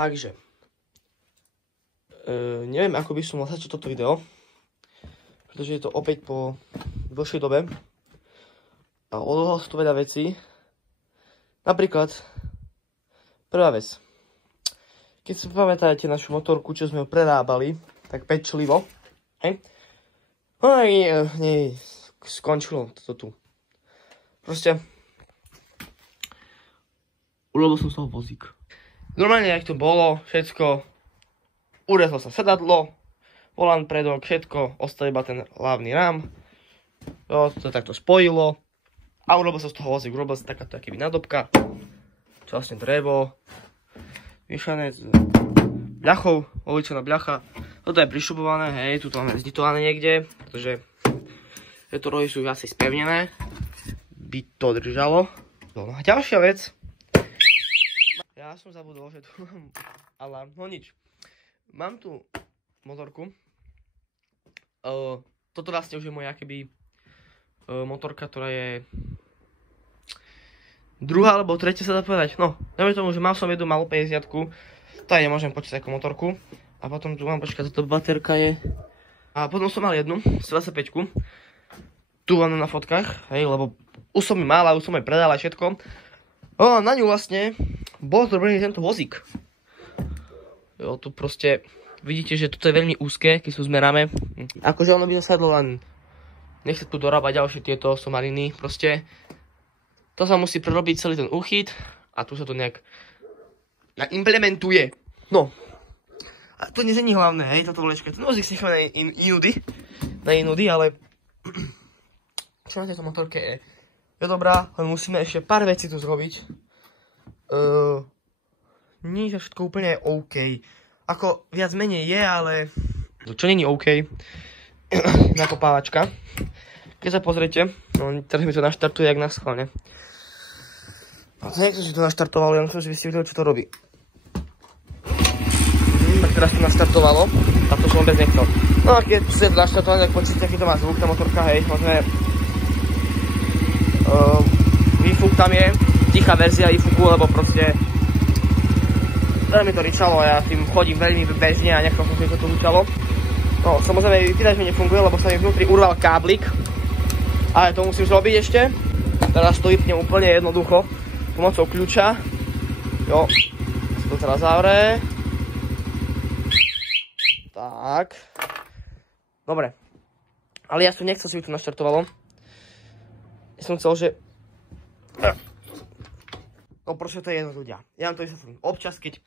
Takže. Neviem, ako by som mal začať toto video. Pretože je to opäť po dlhšej dobe. A odhľadal sa tu veľa vecí. Napríklad, prvá vec. Keď si pamätáte našu motorku, čo sme ju prerábali, tak pečlivo. Hej? No a skončilo to tu. Proste. Urobil som z toho vozík. Normálne, jak to bolo, všetko. Urezlo sa sedadlo, volant predok, všetko, ostal iba ten hlavný rám. To takto spojilo. A urobil sa z toho vozík, urobil sa takáto akýby nádobka. Čo vlastne drevo. Vyšané z bľachou, oličená bľacha. Toto je prišubované, hej, tu máme zditované niekde, pretože tieto rohy sú asi spevnené. By to držalo. No a ďalšia vec. Ja som zabudol, že tu mám alarm, no nič. Mám tu motorku. Toto vlastne už je moja keby motorka, ktorá je druhá alebo tretia, sa dá povedať. No, neviem tomu, že mal som jednu malú 50-ku, to aj nemôžem počítať ako motorku. A potom tu mám, počkať, toto baterka je. A potom som mal jednu, 25-ku. Tu mám na fotkách, hej, lebo už som ju mal a už som ju predal a všetko. Na ňu vlastne bol zrobený tento vozík. Jo, tu proste vidíte, že toto je veľmi úzke, keď sú zmeráme. Akože ono by zasadlo, len nechce tu dorábať ďalšie tieto somariny. Proste to sa musí prerobiť celý ten úchyt a tu sa to nejak implementuje. No. A to nie je hlavné, hej, toto vlečko. Ten vozík si necháme na inudy, ale čo na tejto motorke je dobrá, len musíme ešte pár vecí tu zrobiť. Nie je všetko úplne OK. Ako viac menej je, ale čo není OK, nakopávačka. Keď sa pozriete, no teraz mi to naštartuje jak na schválne. Nechcem, že to naštartovalo, ja myslím, že by ste videli, čo to robí. Tak teraz to naštartovalo, a to som vôbec nechcel. No a keď sa to naštartovalo, tak počíte, aký to má zvuk, tá motorka, hej, môžeme výfuk tam je, tichá verzia výfuku, lebo proste mi to ričalo a ja tým chodím veľmi bežne a nechal som si, že to ričalo. No, samozrejme, vypínač mi nefunguje, lebo sa mi vnútri urval káblik. Ale to musím zrobiť ešte. Teraz to vypnem úplne jednoducho. Pomocou kľúča. Jo, sa to teraz zavre. Tak. Dobre. Ale ja som nechcel, si by to naštartovalo. Ja som chcel, že no proste to je jedno ľudia. Ja vám to vysvetlím. Občas, keď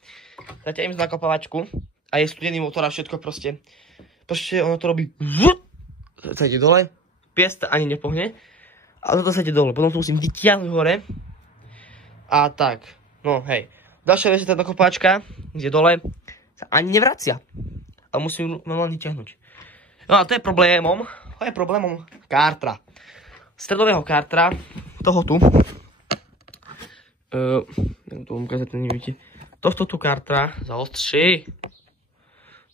dáte im nakopávačku a je studený motor a všetko proste ono to robí sa ide dole, piesta ani nepohne a toto sa ide dole. Potom to musím vytiahnuť hore a tak. No hej. Ďalšia vec je tá nakopávačka, kde dole sa ani nevracia. A musím len vytiahnuť. No a to je problémom. To je problémom kartra. Stredového kartra, toho tu. Tohto tu kartra zaostří.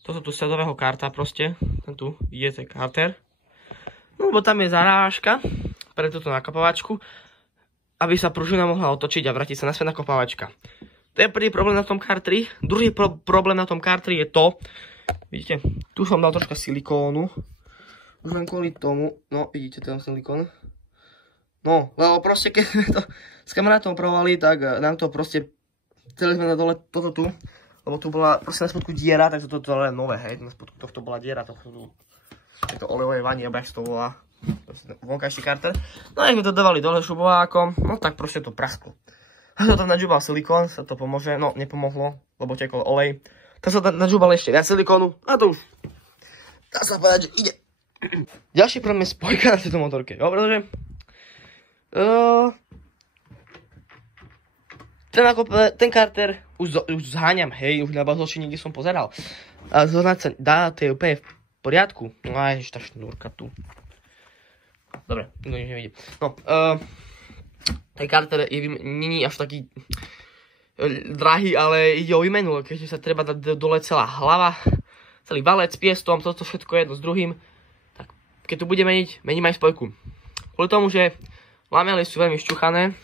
Tohto tu stredového karta proste. Ten tu je ten karter. No lebo tam je zarážka pre túto nakopávačku, aby sa pružina mohla otočiť a vrátiť sa naspäť nakopávačka. To je prvý problém na tom kartri. Druhý problém na tom kartri je to, vidíte, tu som dal troška silikónu. Už len kvôli tomu, no vidíte ten silikón. No, lebo proste keď sme to s kamarátom provali, tak nám to proste celé sme na dole toto tu, lebo tu bola proste na spodku diera, tak toto je nové, hej, na spodku tohto bola diera, tohto tu je to olejové vanie, alebo jak sa to volá, vonkajší karter. No a keď sme to dávali dole šubovákom, no tak proste to prasklo. A to tam nadžubal silikón, sa to pomôže, no nepomohlo, lebo tekol olej. Tak sa tam nadžubal ešte viac silikónu a to už dá sa povedať, že ide. Ďalší problém je spojka na tejto motorke, jo, pretože ten karter už zháňam, hej, už na bazoši niekde som pozeral. A zohnať sa dá, to je úplne v poriadku. No a ježiš, tá šnúrka tu. Dobre, nikto nič nevidí. No, ten karter není až taký drahý, ale ide o výmenu, keďže sa treba dať dole celá hlava, celý valec s piestom, toto všetko jedno s druhým. Tak keď tu bude meniť, mením aj spojku. Kvôli tomu, že lamely sú veľmi šťuchané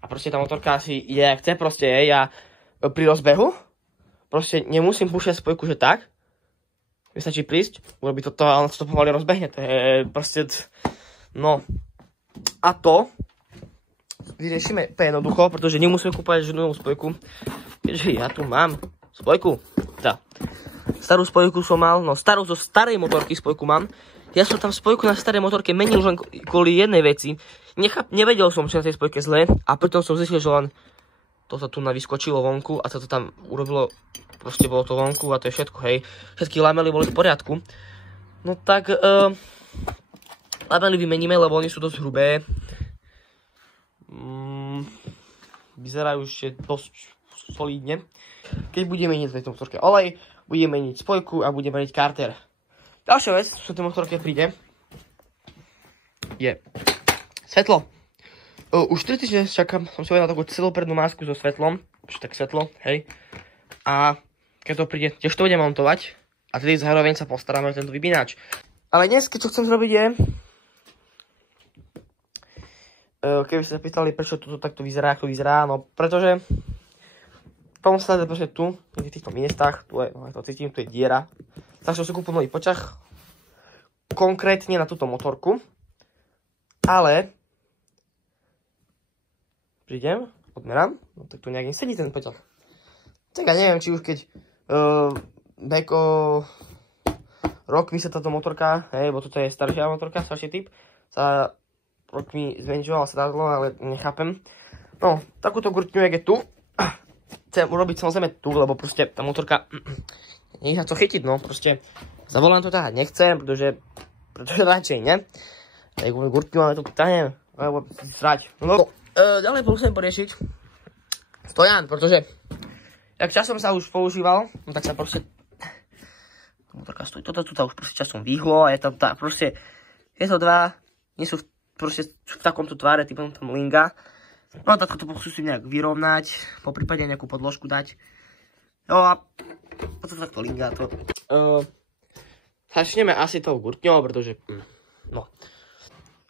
a proste tá motorka asi ide jak chce proste, hej, a pri rozbehu. Proste nemusím púšťať spojku, že tak. Mi stačí prísť, urobiť toto a on sa to pomaly rozbehne. To je proste... No. A to vyriešime jednoducho, pretože nemusíme kúpať žiadnu novú spojku. Keďže ja tu mám spojku. Tá. Starú spojku som mal, no starú zo starej motorky spojku mám. Ja som tam spojku na starej motorke menil už len kvôli jednej veci. Nevedel som, čo na tej spojke zle a potom som zistil, že len toto tu vyskočilo vonku a toto tam urobilo, proste bolo to vonku a to je všetko, hej. Všetky lamely boli v poriadku. No tak, lamely vymeníme, lebo oni sú dosť hrubé. Vyzerajú ešte dosť solidne. Keď budeme meniť v tejto motorke olej, budeme meniť spojku a budeme meniť karter. Ďalšia vec, čo v tej motorke príde, je svetlo. Už 3 týždne čakám, som si uvedal takú celoprednú masku so svetlom, už tak svetlo, hej. A keď to príde, tiež to budem montovať a tedy zároveň sa postaráme o tento vypínač. Ale dnes, čo chcem zrobiť je, keby ste sa pýtali, prečo toto takto vyzerá, ako vyzerá, no pretože v tom slede, pretože tu, v týchto miestach, tu je, no ja to cítim, tu je diera. Tak som si kúpil nový počach, konkrétne na túto motorku, ale prídem, odmerám, no tak tu nejak sedí ten poťah. Tak ja neviem, či už keď rokmi sa táto motorka, hej, bo toto je staršia motorka, starší typ, sa rokmi zmenšovala sedadlo, ale nechápem. No, takúto gurtňu, jak je tu, chcem urobiť samozrejme tu, lebo proste tá motorka, nie je na to chytiť, no, proste za volant to táhať nechcem, pretože radšej, ne? Tak gurtňu, ale to ťahnem, alebo srať. No, ďalej musím poriešiť stojan, pretože jak časom sa už používal, no tak sa proste motorka stojí, toto tu už proste časom výhlo a je tam tá, proste tieto dva nie sú proste v takomto tváre, typom tam linga. No tak to musím nejak vyrovnať, po prípade nejakú podložku dať. No a potom takto linga to. Začneme asi tou gurtňou, pretože no.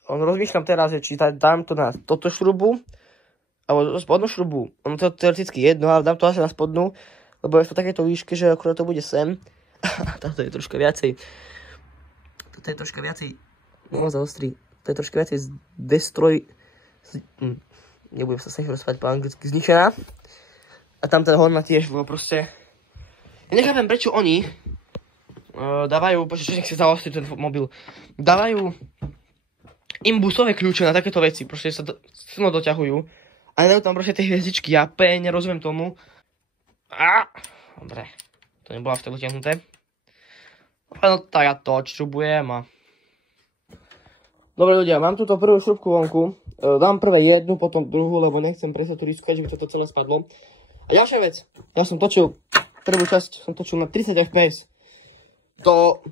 Rozmýšľam teraz, či dám to na toto šrubu, alebo spodnú šrubu. Ono to je teoreticky jedno, ale dám to asi na spodnú, lebo je to takéto výške, že akurát to bude sem. Toto je troška viacej. Toto je troška viacej. No, zaostrí. To je troška viacej nebudem sa snažiť rozprávať po anglicky, zničená. A tam ten horna tiež, lebo proste... Ja nechápem, prečo oni dávajú, počkaj, nech si zaostrí ten mobil, dávajú imbusové kľúče na takéto veci, proste sa silno doťahujú. A nedajú tam proste tie hviezdičky, ja nerozumiem tomu. Dobre, to nebolo až tak dotiahnuté. No tak ja to odšrubujem a... Dobre ľudia, mám túto prvú šrubku vonku. Dám prvé jednu, potom druhú, lebo nechcem presne tu riskovať, že by toto celé spadlo. A ďalšia vec, ja som točil, prvú časť som točil na 30 fps. To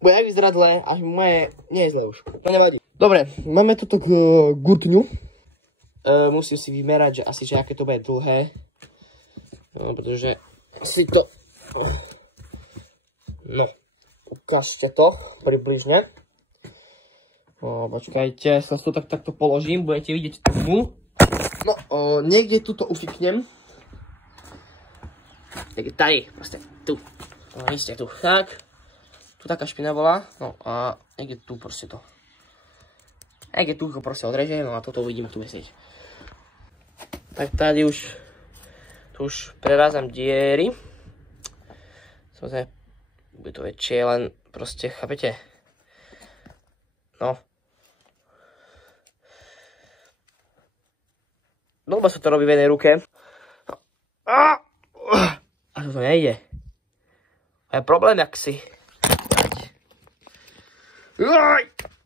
bude aj vyzerať zle, až moje nie je zle už, to nevadí. Dobre, máme túto gurtňu. Musím si vymerať, že asi, že aké to bude dlhé. No, pretože asi to... No, ukážte to približne. Počkajte, sa to takto položím, budete vidieť tu. No, niekde tuto ufiknem. Niekde tady, proste tu. No, vidíte tu, tak. Tu taká špina bola, no a niekde tu proste to. Niekde tu ho proste odrežem, no a toto uvidíme tu vesieť. Tak tady už, tu už prerázam diery. Samozrejme, bude to väčšie, len proste, chápete? No. Dlho sa to robí v jednej ruke. A to nejde. A je problém, jak si.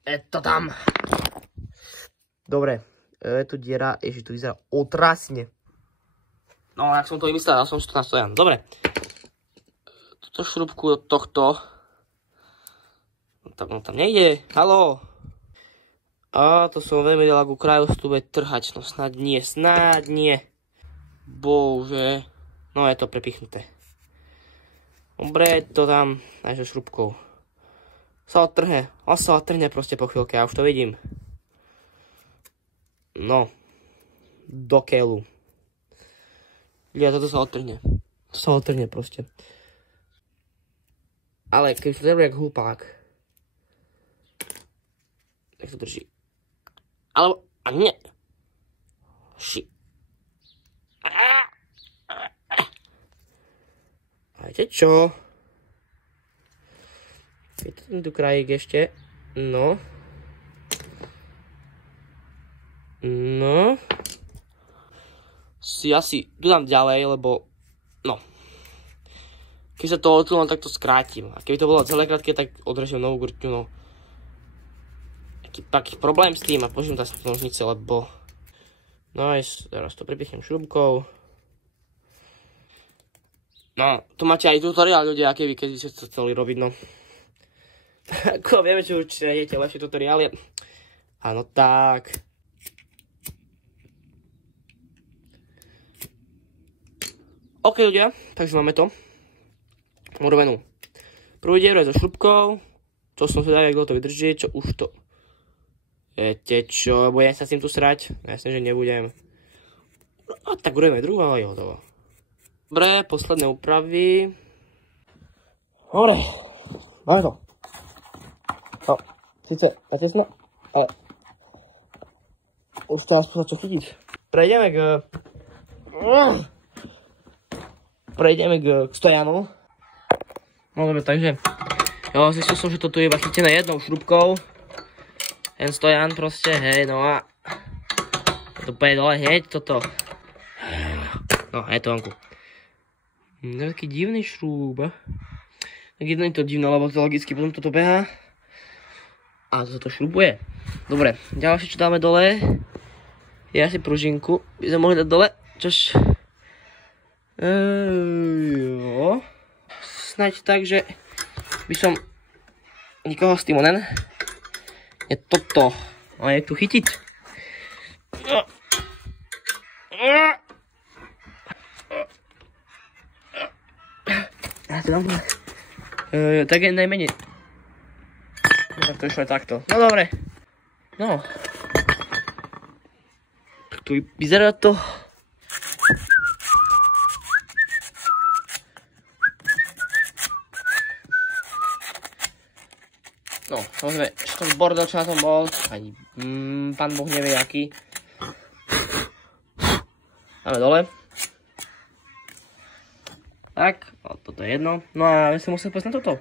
Je to tam. Dobre. Je tu diera. Ježi, to vyzerá otrasne. No, jak som to vymyslel, ja som si to nastojan. Dobre. Toto šrubku od tohto. No tam nejde. Haló. A to som veľmi dala ku kraju, tu bude trhať. No snad nie. Bože. No je to prepichnuté. Dobre, to tam nájsť šrubkou. Sa odtrhne. On sa odtrhne proste po chvíľke, ja už to vidím. No. Do keľu. Ja, toto sa odtrhne. To sa odtrhne proste. Ale keď to drží jak hlupák. Tak to drží. Alebo, a nie. A viete čo? Je to tento krajík ešte. No. No. Si asi tu dám ďalej, lebo no. Keď sa to odtrhlo, tak to skrátim. A keby to bolo celé krátke, tak odrežem novú grťu, no. Taký problém s tým a použijem tá nožnice, lebo nice, teraz to pripichnem šrubkou. No, tu máte aj tutoriál, ľudia, aké vy keď ste to chceli robiť, no. Ako vieme, že určite nájdete lepšie tutoriály. Áno, tak. OK, ľudia, takže máme to urobenú. Prvú dieru je so šrubkou, čo som si dal, ako to vydrží, čo už to... Viete čo, budem sa s tým tu srať? Jasne, že nebudem. No tak urobíme druhú a je hotovo. Dobre, posledné úpravy. Dobre, máme to. No, síce natesno, ale... Už to aspoň čo chytiť. Prejdeme k stojanu. No dobre, takže jo, zistil som, že toto je iba chytené jednou šrubkou. Ten stojan proste, hej, no a to pôjde dole hneď toto. No, je to vonku. To je taký divný šrúb. Tak jedno je to divné, lebo to logicky potom toto beha. A toto šrubuje. Dobre, ďalšie čo dáme dole je asi pružinku. By sme mohli dať dole, čož... Jo. Snaď tak, že by som nikoho s tým onen. Je toto. A je tu chytiť. Tak je najmenej. Tak to išlo takto. No dobre. No. Tak tu vyzerá to. No, samozrejme, čo ten bordel, čo na tom bol, ani pán Boh nevie aký. Dáme dole. Tak, no, toto je jedno. No a my si musíme pozrieť na toto.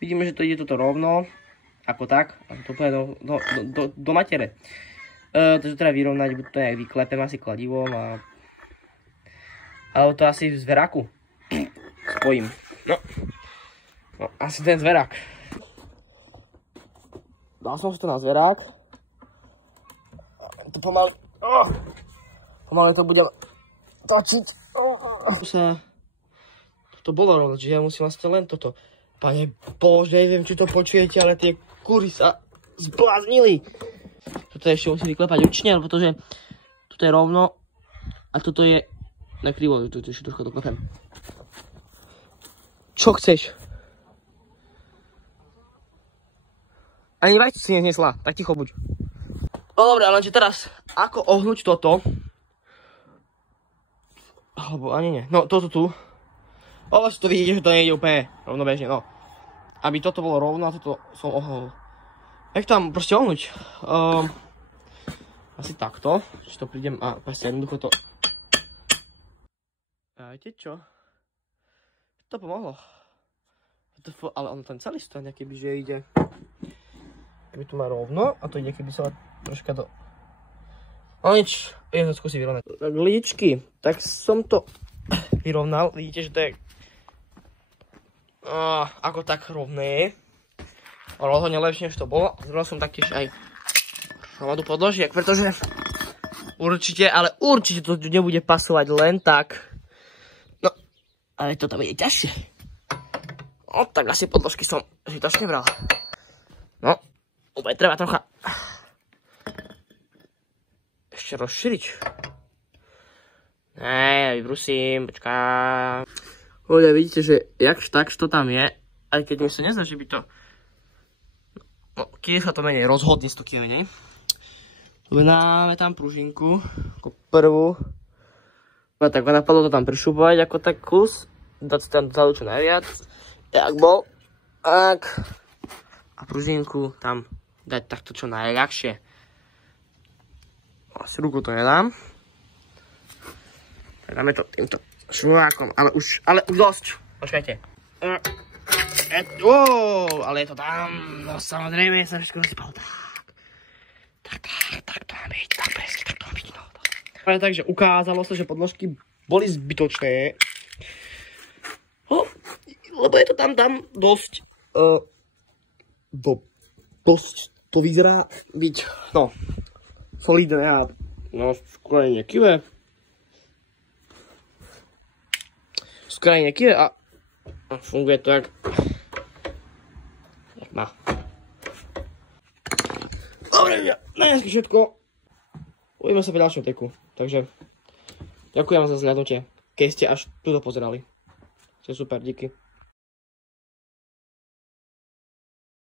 Vidíme, že to ide toto rovno, ako tak, a to pôjde do matere. Takže treba vyrovnať, buď to nejak vyklepem asi kladivom a... Alebo to asi v zveráku spojím. No, asi ten zverák. Dal som si to na zverák. To pomaly... Pomaly to budem točiť. To bolo rovno, čiže ja musím vlastne len toto. Pane Bože, neviem, či to počujete, ale tie kury sa zbláznili. Toto ešte musím vyklepať ručne, pretože toto je rovno a toto je na krivo. Tu ešte trošku doklepem. Čo chceš? Ani vajcu si neznesla, tak ticho buď. No dobré, lenže teraz, ako ohnúť toto? Alebo ani nie. No, toto tu. Vlastne to vidíte, že to nejde úplne rovnobežne, no. Aby toto bolo rovno a toto som ohnul. Jak tam proste ohnúť? Asi takto. Že to prídem a proste jednoducho to... A viete čo? To pomohlo. Ale ono ten celý stane, kebyže ide... Keby tu má rovno a to ide keby sa troška do... Ale nič, idem to skúsiť vyrovnať. Tak líčky, tak som to vyrovnal, vidíte, že to je ako tak rovné. Rozhodne lepšie, než to bolo. Zrovna som taktiež aj hromadu podložiek, pretože určite, ale určite to nebude pasovať len tak. No, ale to tam ide ťažšie. No, tak asi podložky som zbytočne bral. No. Bude treba trocha ešte rozšíriť. Ne, vybrusím, počkám. Ľudia, vidíte, že jakž takž to tam je, aj keď mi sa nezdá, že by to... No, keď sa to menej, rozhodne si to kým menej. Dáme tam pružinku, ako prvú. No tak napadlo to tam prišúbovať ako tak kus, dať si tam dozadu čo najviac, jak bol, tak, a pruzinku tam dať takto čo najľahšie. Asi ruku to nedám. Dáme to týmto šmulákom, ale už dosť. Počkajte. Ale je to tam, no samozrejme, som všetko rozsypal, tak to má byť, tak presne, tak to má byť, no. Takže ukázalo sa, že podložky boli zbytočné. Lebo je to tam dosť, dosť to vyzerá byť, no, solidné a no, skrojenie kive. Skrojenie kive a funguje to jak má. Dobre, na dnesky všetko. Uvidíme sa pri ďalšom teku. Takže ďakujem za zhľadnutie, keď ste až tuto pozerali. To je super, díky.